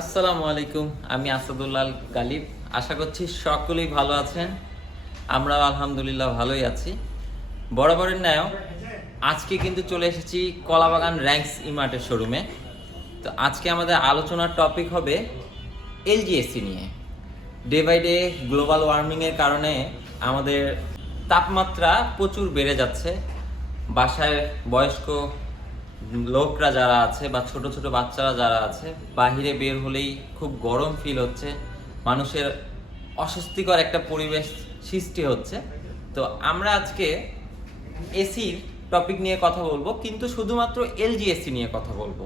আসসালামু আলাইকুম, আমি আসাদুল্লাহ গালিব। আশা করছি সকলেই ভালো আছেন। আমরাও আলহামদুলিল্লাহ ভালোই আছি। বরাবরের ন্যায় আজকে কিন্তু চলে এসেছি কলাবাগান র্যাঙ্কস ইমার্টের শোরুমে। তো আজকে আমাদের আলোচনার টপিক হবে এলজিএসি নিয়ে। ডে বাই ডে গ্লোবাল ওয়ার্মিংয়ের কারণে আমাদের তাপমাত্রা প্রচুর বেড়ে যাচ্ছে। বাসায় বয়স্ক লোকরা যারা আছে বা ছোট ছোট বাচ্চারা যারা আছে, বাহিরে বের হলেই খুব গরম ফিল হচ্ছে, মানুষের অস্বস্তিকর একটা পরিবেশ সৃষ্টি হচ্ছে। তো আমরা আজকে এসির টপিক নিয়ে কথা বলবো, কিন্তু শুধুমাত্র এলজিএসি নিয়ে কথা বলবো।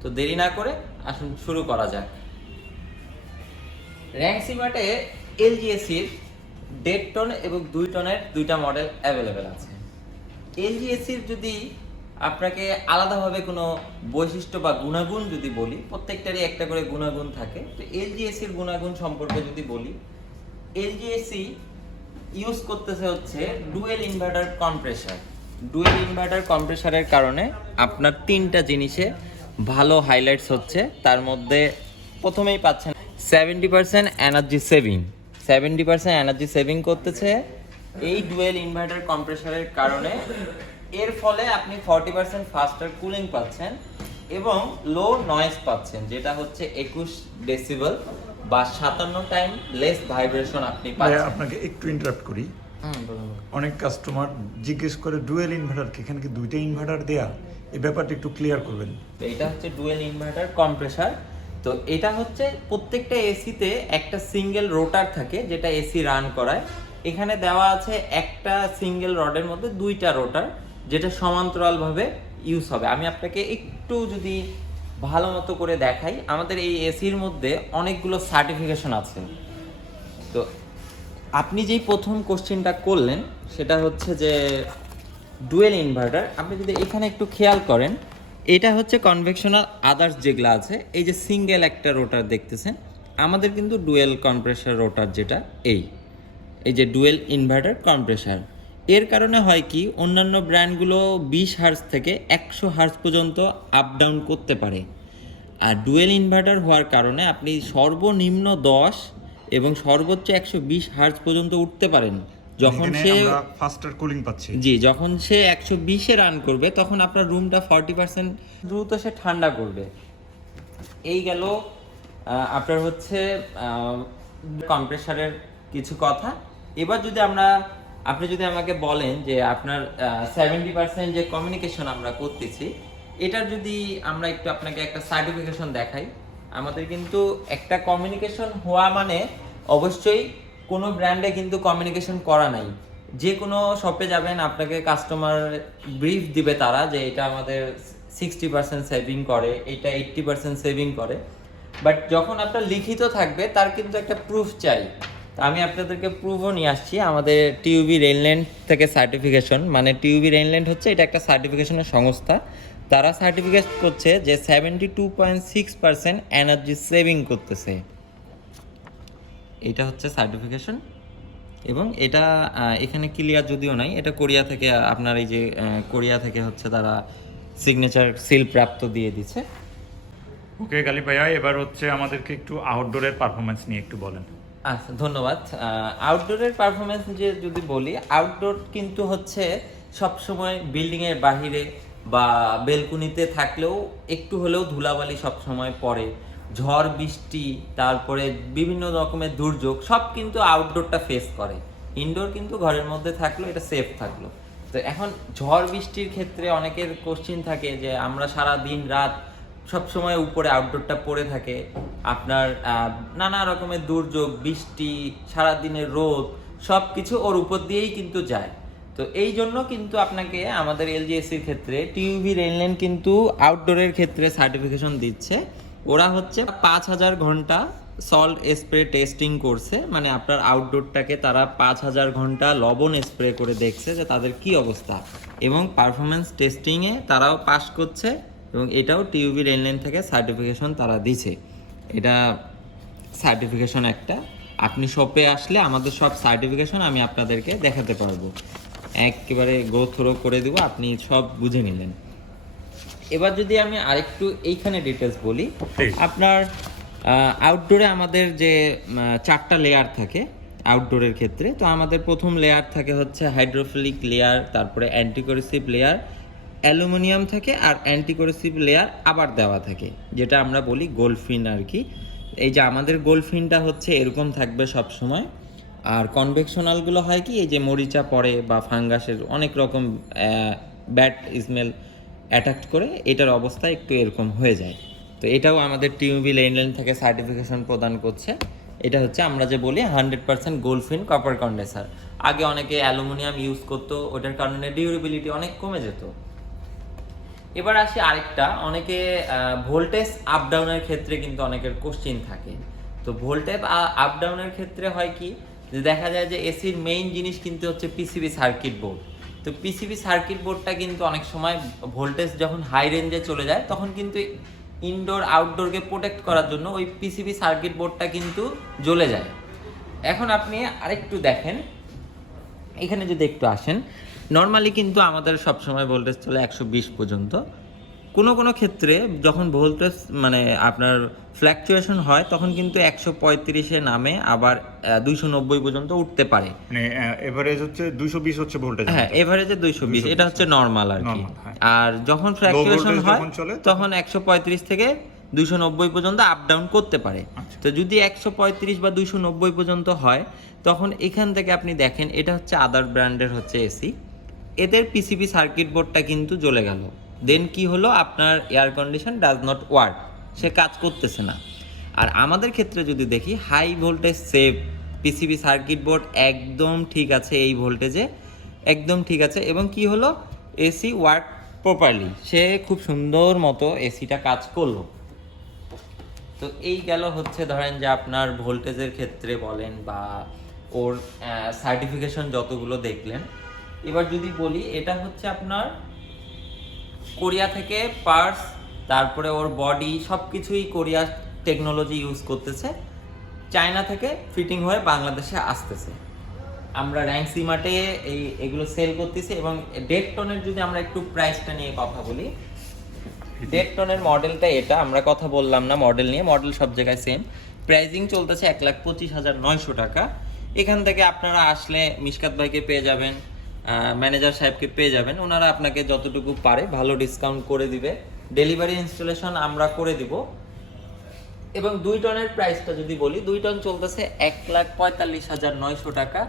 তো দেরি না করে আসুন শুরু করা যাক। র্যাঙ্কস ইমার্টে এলজিএসির 1.5 টন এবং 2 টনের দুইটা মডেল অ্যাভেলেবেল আছে। এলজিএসির যদি আপনাকে আলাদাভাবে কোনো বৈশিষ্ট্য বা গুণাগুণ যদি বলি, প্রত্যেকটারই একটা করে গুণাগুণ থাকে। তো এলজিএসির গুণাগুণ সম্পর্কে যদি বলি, এলজিএসি ইউজ করতেছে হচ্ছে dual inverter compressor. Dual inverter কম্প্রেসারের কারণে আপনার তিনটা জিনিসে ভালো হাইলাইটস হচ্ছে। তার মধ্যে প্রথমেই পাচ্ছেন 70% এনার্জি সেভিং। 70% এনার্জি সেভিং করতেছে এই ডুয়েল ইনভার্টার কম্প্রেসারের কারণে। এর ফলে আপনি 40% ফাস্টার কুলিং পাচ্ছেন এবং লো নয়েজ পাচ্ছেন, যেটা হচ্ছে 21 ডেসিবেল বা 57 টাইম লেস ভাইব্রেশন আপনি পাচ্ছেন। আপনাকে একটু ইন্টারাপ্ট করি। অনেক কাস্টমার জিজ্ঞেস করে ডুয়েল ইনভার্টার কি, এখানে কি দুইটা ইনভার্টার দেয়া, এই ব্যাপারটা একটু ক্লিয়ার করবেন। তো এটা হচ্ছে ডুয়েল ইনভার্টার কম্প্রেসার। তো এটা হচ্ছে প্রত্যেকটা এসিতে একটা সিঙ্গেল রোটার থাকে যেটা এসি রান করায়। এখানে দেওয়া আছে একটা সিঙ্গেল রডের মধ্যে দুইটা রোটার, যেটা সমান্তরালভাবে ইউজ হবে। আমি আপনাকে একটু যদি ভালো মতো করে দেখাই, আমাদের এই এসির মধ্যে অনেকগুলো সার্টিফিকেশন আছে। তো আপনি যেই প্রথম কোশ্চেনটা করলেন সেটা হচ্ছে যে ডুয়েল ইনভার্টার, আপনি যদি এখানে একটু খেয়াল করেন, এটা হচ্ছে কনভেকশনাল আদার্স যেগুলো আছে, এই যে সিঙ্গেল একটা রোটার দেখতেছেন, আমাদের কিন্তু ডুয়েল কম্প্রেসার রোটার যেটা এই যে ডুয়েল ইনভার্টার কম্প্রেসার। এর কারণে হয় কি, অন্যান্য ব্র্যান্ডগুলো 20 হার্জ থেকে 100 হার্জ পর্যন্ত আপ ডাউন করতে পারে, আর ডুয়েল ইনভার্টার হওয়ার কারণে আপনি সর্বনিম্ন 10 এবং সর্বোচ্চ 120 হার্জ পর্যন্ত উঠতে পারেন। যখন সে ফাস্টার কুলিং পাচ্ছে, যখন সে 120-এ রান করবে, তখন আপনার রুমটা 40% দ্রুত সে ঠান্ডা করবে। এই গেল আপনার হচ্ছে কম্প্রেসারের কিছু কথা। এবার যদি আপনি যদি আমাকে বলেন যে আপনার 70% যে কমিউনিকেশন আমরা করতেছি, এটার যদি আমরা একটু আপনাকে একটা সার্টিফিকেশন দেখাই। আমাদের কিন্তু একটা কমিউনিকেশন হওয়া মানে অবশ্যই কোনো ব্র্যান্ডে কিন্তু কমিউনিকেশন করা নাই। যে কোনো শপে যাবেন, আপনাকে কাস্টমার ব্রিফ দিবে তারা যে এটা আমাদের 60% সেভিং করে, এটা 80% সেভিং করে। বাট যখন আপনার লিখিত থাকবে, তার কিন্তু একটা প্রুফ চাই। আমি আপনাদেরকে প্রুফও নিয়ে আসছি। আমাদের টিউবি রেইনল্যান্ড থেকে সার্টিফিকেশন, মানে টিউবি রেইনল্যান্ড হচ্ছে এটা একটা সার্টিফিকেশনের সংস্থা। তারা সার্টিফিকেট করছে যে 72.6% এনার্জি সেভিং করতেছে। এটা হচ্ছে সার্টিফিকেশন, এবং এটা এখানে ক্লিয়ার যদিও নাই, এটা কোরিয়া থেকে, আপনার এই যে কোরিয়া থেকে হচ্ছে তারা সিগনেচার সিল প্রাপ্ত দিয়ে দিচ্ছে। ওকে গালিব ভাইয়া, এবার হচ্ছে আমাদেরকে একটু আউটডোরের পারফরমেন্স নিয়ে একটু বলেন। আচ্ছা, ধন্যবাদ। আউটডোরের পারফরমেন্স যে যদি বলি, আউটডোর কিন্তু হচ্ছে সবসময় বিল্ডিংয়ের বাহিরে বা বেলকুনিতে থাকলেও একটু হলেও ধুলাবালি সবসময় পড়ে, ঝড় বৃষ্টি, তারপরে বিভিন্ন রকমের দুর্যোগ, সব কিন্তু আউটডোরটা ফেস করে। ইনডোর কিন্তু ঘরের মধ্যে থাকলো, এটা সেফ থাকলো। তো এখন ঝড় বৃষ্টির ক্ষেত্রে অনেকের কোশ্চিন থাকে যে আমরা সারা দিন রাত সব সময় উপরে আউটডোরটা পড়ে থাকে, আপনার নানা রকমের দুর্যোগ, বৃষ্টি, সারাদিনের রোদ, সব কিছু ওর উপর দিয়েই কিন্তু যায়। তো এই জন্য কিন্তু আপনাকে আমাদের এলজিএসির ক্ষেত্রে টিউবি রেইনল্যান্ড কিন্তু আউটডোরের ক্ষেত্রে সার্টিফিকেশন দিচ্ছে। ওরা হচ্ছে 5000 ঘন্টা সল্ট স্প্রে টেস্টিং করছে, মানে আপনার আউটডোরটাকে তারা 5000 ঘন্টা লবণ স্প্রে করে দেখছে যে তাদের কি অবস্থা, এবং পারফরমেন্স টেস্টিংয়ে তারাও পাস করছে, এবং এটাও টিউবি রেইনল্যান্ড থেকে সার্টিফিকেশন তারা দিছে। এটা সার্টিফিকেশন একটা, আপনি শপে আসলে আমাদের সব সার্টিফিকেশন আমি আপনাদেরকে দেখাতে পারবো, একেবারে গো থ্রো করে দেবো, আপনি সব বুঝে নিলেন। এবার যদি আমি আরেকটু এইখানে ডিটেলস বলি, আপনার আউটডোরে আমাদের যে 4টা লেয়ার থাকে আউটডোরের ক্ষেত্রে, তো আমাদের প্রথম লেয়ার থাকে হচ্ছে হাইড্রোফিলিক লেয়ার, তারপরে অ্যান্টিকোরেসিভ লেয়ার, অ্যালুমিনিয়াম থাকে, আর অ্যান্টিকোরেসিভ লেয়ার আবার দেওয়া থাকে, যেটা আমরা বলি গোল্ডফিন আর কি। এই যে আমাদের গোল্ডফিনটা হচ্ছে এরকম থাকবে সব সময়। আর কনভেকশনালগুলো হয় কি, এই যে মরিচা পড়ে বা ফাঙ্গাসের অনেক রকম ব্যাড স্মেল অ্যাট্রাক্ট করে, এটার অবস্থা একটু এরকম হয়ে যায়। তো এটাও আমাদের টিউবি লেন থেকে সার্টিফিকেশন প্রদান করছে। এটা হচ্ছে আমরা যে বলি 100% গোল্ডফিন কপার কন্ডেন্সার। আগে অনেকে অ্যালুমিনিয়াম ইউজ করতো, ওটার কারণে ডিউরেবিলিটি অনেক কমে যেত। এবার আসি আরেকটা, অনেকে ভোল্টেজ আপ ডাউনের ক্ষেত্রে কিন্তু অনেকের কোশ্চিন থাকে। তো ভোল্টেজ আপ ডাউনের ক্ষেত্রে হয় কি, যে দেখা যায় যে এসির মেইন জিনিস কিন্তু হচ্ছে পিসিবি সার্কিট বোর্ড। তো পিসিবি সার্কিট বোর্ডটা কিন্তু অনেক সময় ভোল্টেজ যখন হাই রেঞ্জে চলে যায়, তখন কিন্তু ইনডোর আউটডোরকে প্রোটেক্ট করার জন্য ওই পিসিবি সার্কিট বোর্ডটা কিন্তু জ্বলে যায়। এখন আপনি আরেকটু দেখেন, এখানে যদি একটু আসেন, নর্মালি কিন্তু আমাদের সবসময় ভোল্টেজ চলে 120 পর্যন্ত। কোনো কোনো ক্ষেত্রে যখন ভোল্টেজ মানে আপনার ফ্ল্যাকচুয়েশন হয়, তখন কিন্তু 135-এ নামে, আবার 290 পর্যন্ত উঠতে পারে। মানে এভারেজ হচ্ছে 220 হচ্ছে ভোল্টেজ। হ্যাঁ, এভারেজে 220, এটা হচ্ছে নর্মাল আর কি। Normal, হ্যাঁ। আর যখন ফ্ল্যাকচুয়েশন হয় যখন চলে, তখন 135 থেকে 290 পর্যন্ত আপ ডাউন করতে পারে। আচ্ছা। তো যদি 135 বা 290 পর্যন্ত হয়, তখন এখান থেকে আপনি দেখেন, এটা হচ্ছে আদার ব্র্যান্ডের হচ্ছে এসি, এদের পিসিবি সার্কিট বোর্ডটা কিন্তু জ্বলে গেল। দেন কি হলো, আপনার air condition does not work, সে কাজ করতেছে না। আর আমাদের ক্ষেত্রে যদি দেখি, high voltage save, PCB circuit board একদম ঠিক আছে, এই ভোল্টেজে একদম ঠিক আছে, এবং কি হলো, এসি ওয়ার্ক প্রপারলি, সে খুব সুন্দর মতো এসিটা কাজ করলো। তো এই গেল হচ্ছে ধরেন যে আপনার ভোল্টেজের ক্ষেত্রে বলেন বা ওর সার্টিফিকেশন যতগুলো দেখলেন। এবার যদি বলি, এটা হচ্ছে আপনার কোরিয়া থেকে পার্টস, তারপরে ওর বডি সব কিছুই কোরিয়া টেকনোলজি ইউজ করতেছে, চায়না থেকে ফিটিং হয়ে বাংলাদেশে আসতেছে। আমরা র্যাঙ্ক সিমার্টে এগুলো সেল করতেছি। এবং ডেটটনের যদি আমরা একটু প্রাইসটা নিয়ে কথা বলি, ডেটটনের মডেলটা এটা, আমরা কথা বললাম না মডেল নিয়ে, মডেল সব জায়গায় সেম। প্রাইজিং চলতেছে 1,25,900 টাকা। এখান থেকে আপনারা আসলে মিশকাত ভাইকে পেয়ে যাবেন, ম্যানেজার সাহেবকে পেয়ে যাবেন, ওনারা আপনাকে যতটুকু পারে ভালো ডিসকাউন্ট করে দিবে। ডেলিভারি ইনস্টলেশন আমরা করে দিব। এবং 2 টনের প্রাইসটা যদি বলি, 2 টন চলতেছে 1,45,900 টাকা।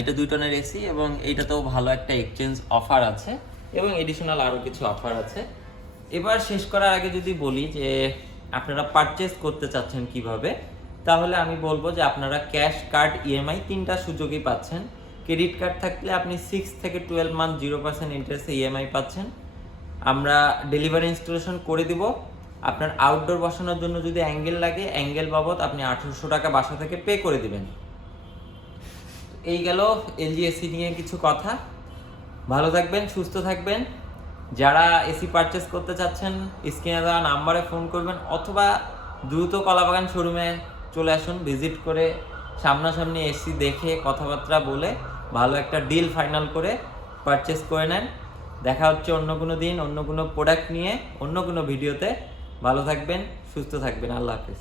এটা 2 টনের এসি, এবং এইটাতেও ভালো একটা এক্সচেঞ্জ অফার আছে, এবং এডিশনাল আরও কিছু অফার আছে। এবার শেষ করার আগে যদি বলি যে আপনারা পারচেস করতে চাচ্ছেন কিভাবে, তাহলে আমি বলবো যে আপনারা ক্যাশ, কার্ড, ইএমআই 3টা সুযোগই পাচ্ছেন। ক্রেডিট কার্ড থাকলে আপনি 6 থেকে 12 মান্থ 0% ইন্টারেস্টে ইএমআই পাচ্ছেন। আমরা ডেলিভারি ইনস্টলেশন করে দিব। আপনার আউটডোর বসানোর জন্য যদি অ্যাঙ্গেল লাগে, অ্যাঙ্গেল বাবদ আপনি 1800 টাকা বাসা থেকে পে করে দিবেন। এই গেল এলজি এসি নিয়ে কিছু কথা। ভালো থাকবেন, সুস্থ থাকবেন। যারা এসি পারচেস করতে চাচ্ছেন, স্ক্রিনে দেওয়া নাম্বারে ফোন করবেন, অথবা দ্রুত কলাবাগান শোরুমে চলে আসুন, ভিজিট করে সামনাসামনি এসি দেখে কথাবার্তা বলে ভালো একটা ডিল ফাইনাল করে পারচেস করে নেন। দেখা হচ্ছে অন্য কোনো দিন, অন্য কোনো প্রোডাক্ট নিয়ে, অন্য কোনো ভিডিওতে। ভালো থাকবেন, সুস্থ থাকবেন। আল্লাহ হাফেজ।